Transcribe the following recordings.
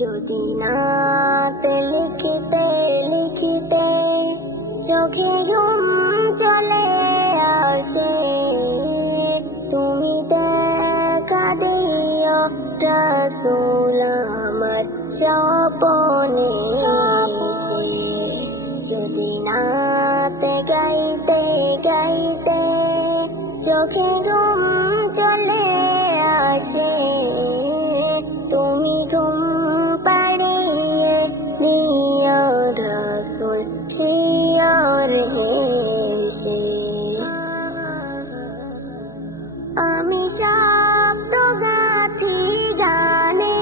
যদি নাতে লিখিতে লিখিতে চোখে ঘুম চলে আসে, তুমি দেখা দিও রাসূল আমার স্বপনে। যদি নাতে গাইতে গাইতে চোখে ঘুম চলে আসে, তুমি ঘুম পাড়িয়ে নিও রাসূল শিয়রে। আমি শব্দ গাথি গানে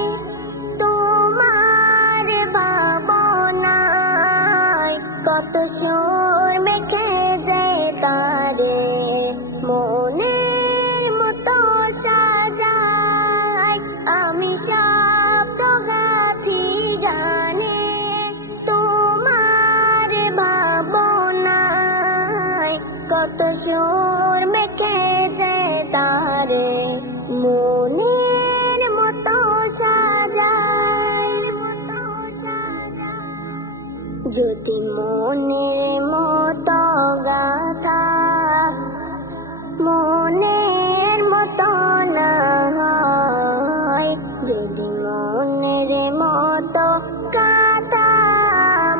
তোমার ভাবনায়, কত সুর মেখে যে তারে মনের মতো সাজায়। আমি শব্দ গাথি গানে তোমার ভাবনায়, কত সুর মেখে যে তারে মনের মতো সাজায়। যদি মনের মতো গাথা মনের মতো না হয়, যদি মনের মতো গাথা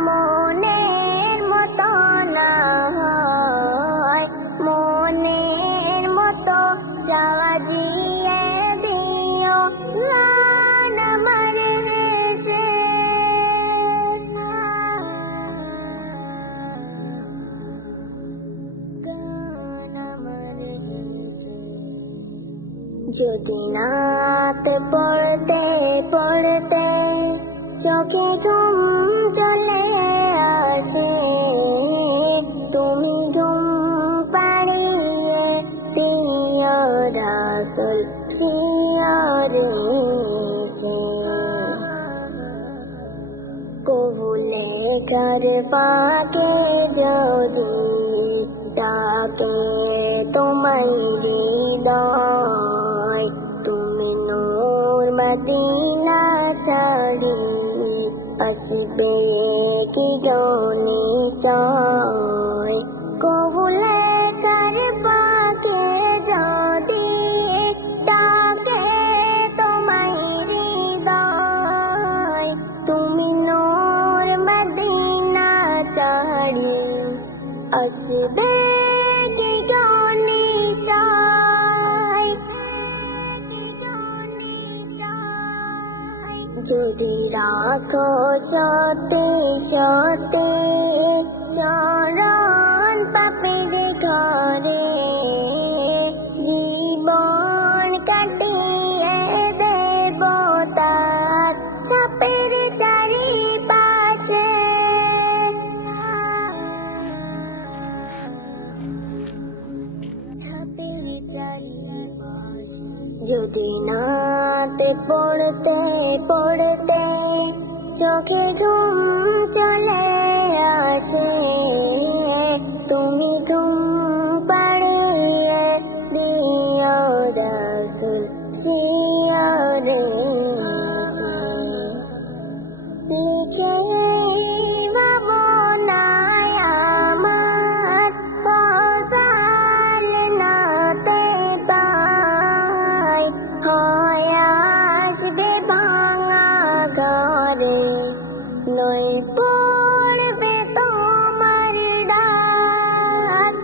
মনের মতো না হয়, মনের মতো সাজিয়ে দিও গান আমার হেসে। যদি নাতে পড়তে পড়তে চোখে ঘুম চলে আসে, তুমি ঘুম পাড়িয়ে দিও রাসূল শিয়রে। কবুলে কার পাকে যদি ডাকে তোমার হৃদয়, তুমি নূর মদিনা ছাড়ি আসবে কি নিশ্চয়। কবুলে কার পাকে যদি ডাকে তোমার হৃদয়, তুমি নূর মদিনা ছাড়ি আসবে কি নিশ্চয়। যদি রাখো সতে সতে চরণ পাপের ঘরে, জীবন কাটিয়ে দেব তার সাপের চারিপাশে। যদি নাতে পড়তে পড়তে চোখে ঘুম চলে আসে, তুমি ঘুম পাড়িয়ে দিও রাসূল শিয়রে। লিখে ভাবনায় আমার পৌঁছাল নাতে পাই, হয় আসবে ভাঙা ঘরে নই পড়বে তোমার ডাক।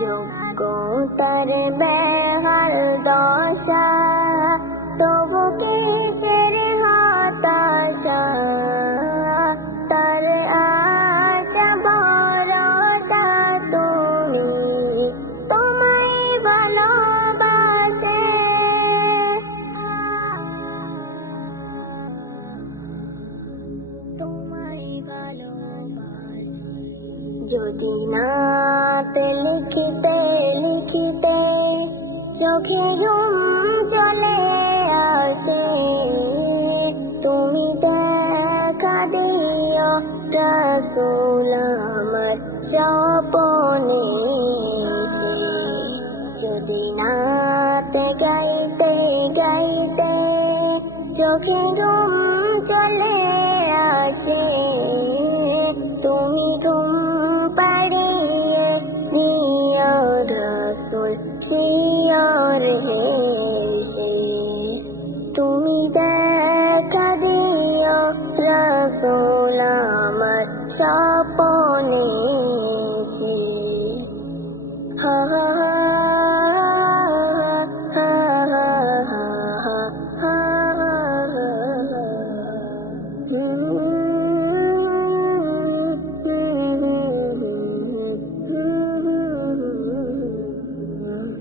যোগ্যতার বেহাল দশা, তবু কিসের হতাশা, তার আশা ভরসা তুমি তোমায় ভালোবাসে। তোমায় ভালোবাসে। যদি নাতে লিখিতে লিখিতে চোখে ঘুম চলে আসে, তুমি দেখা দিও রাসূল আমার স্বপনে। যদি নাতে গাইতে গাইতে চোখে ঘুম চলে আসে, তুমি ঘুম পাড়িয়ে নিও রাসূল শিয়র হে।